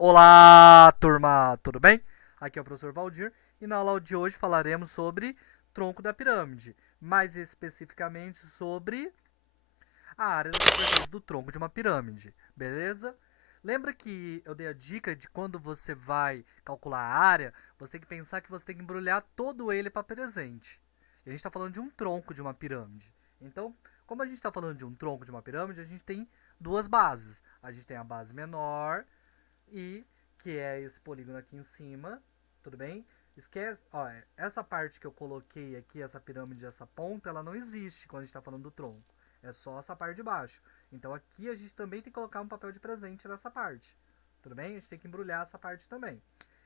Olá, turma, tudo bem? Aqui é o professor Valdir e na aula de hoje falaremos sobre tronco da pirâmide, mais especificamente sobre a área da superfície do tronco de uma pirâmide, beleza? Lembra que eu dei a dica de quando você vai calcular a área, você tem que pensar que você tem que embrulhar todo ele para presente. E a gente está falando de um tronco de uma pirâmide. Então, como a gente está falando de um tronco de uma pirâmide, a gente tem duas bases. A gente tem a base menor e que é esse polígono aqui em cima, tudo bem? Esquece, ó, essa parte que eu coloquei aqui, essa pirâmide, essa ponta, ela não existe quando a gente está falando do tronco. É só essa parte de baixo. Então aqui a gente também tem que colocar um papel de presente nessa parte. Tudo bem? A gente tem que embrulhar essa parte também.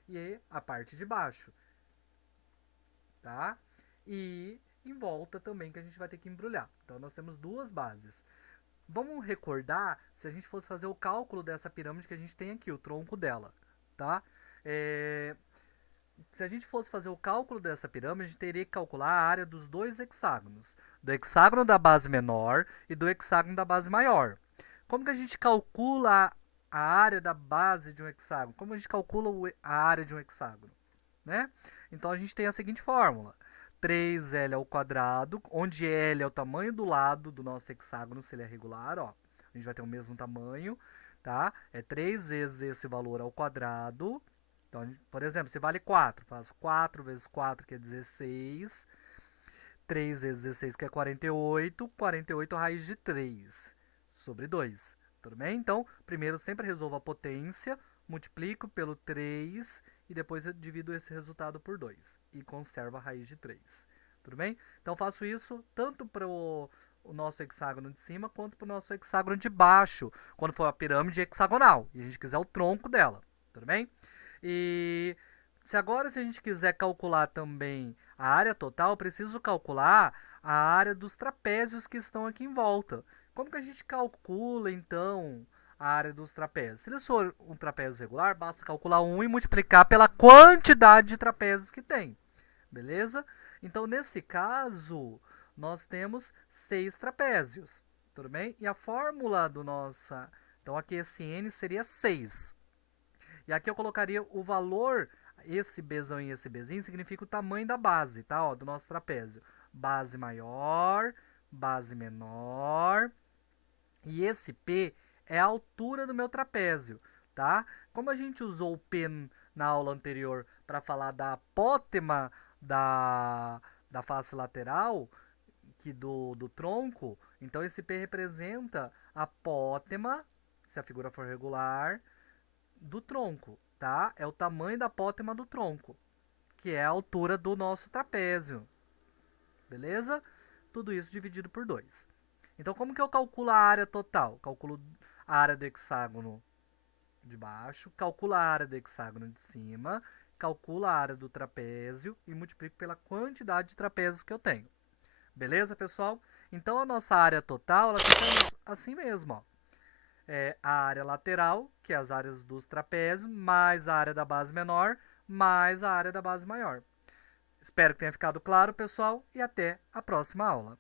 E a parte de baixo, tá? E em volta também que a gente vai ter que embrulhar. Então nós temos duas bases. Vamos recordar se a gente fosse fazer o cálculo dessa pirâmide que a gente tem aqui, o tronco dela, tá? É, se a gente fosse fazer o cálculo dessa pirâmide, a gente teria que calcular a área dos dois hexágonos, do hexágono da base menor e do hexágono da base maior. Como que a gente calcula a área da base de um hexágono? Como a gente calcula a área de um hexágono? Né? Então a gente tem a seguinte fórmula: 3L ao quadrado, onde L é o tamanho do lado do nosso hexágono, se ele é regular, ó. A gente vai ter o mesmo tamanho, tá? É 3 vezes esse valor ao quadrado. Então, por exemplo, se vale 4, faço 4 vezes 4, que é 16. 3 vezes 16, que é 48. 48 raiz de 3 sobre 2. Tudo bem? Então, primeiro sempre resolvo a potência, multiplico pelo 3 e depois eu divido esse resultado por 2 e conservo a raiz de 3. Tudo bem? Então, faço isso tanto para o nosso hexágono de cima quanto para o nosso hexágono de baixo, quando for a pirâmide hexagonal e a gente quiser o tronco dela. Tudo bem? E se a gente quiser calcular também a área total, preciso calcular a área dos trapézios que estão aqui em volta. Como que a gente calcula, então, a área dos trapézios? Se eles for um trapézio regular, basta calcular um e multiplicar pela quantidade de trapézios que tem. Beleza? Então, nesse caso, nós temos 6 trapézios. Tudo bem? E a fórmula do nosso... Então, aqui esse n seria 6. E aqui eu colocaria o valor, esse Bzão e esse Bzinho significa o tamanho da base, tá? Ó, do nosso trapézio. Base maior, base menor. E esse P é a altura do meu trapézio, tá? Como a gente usou o P na aula anterior para falar da apótema da face lateral, que do tronco, então esse P representa a apótema, se a figura for regular, do tronco, tá? É o tamanho da apótema do tronco, que é a altura do nosso trapézio, beleza? Tudo isso dividido por 2. Então, como que eu calculo a área total? Calculo a área do hexágono de baixo, calculo a área do hexágono de cima, calculo a área do trapézio e multiplico pela quantidade de trapézios que eu tenho. Beleza, pessoal? Então, a nossa área total ela fica assim mesmo, ó. É a área lateral, que é as áreas dos trapézios, mais a área da base menor, mais a área da base maior. Espero que tenha ficado claro, pessoal, e até a próxima aula.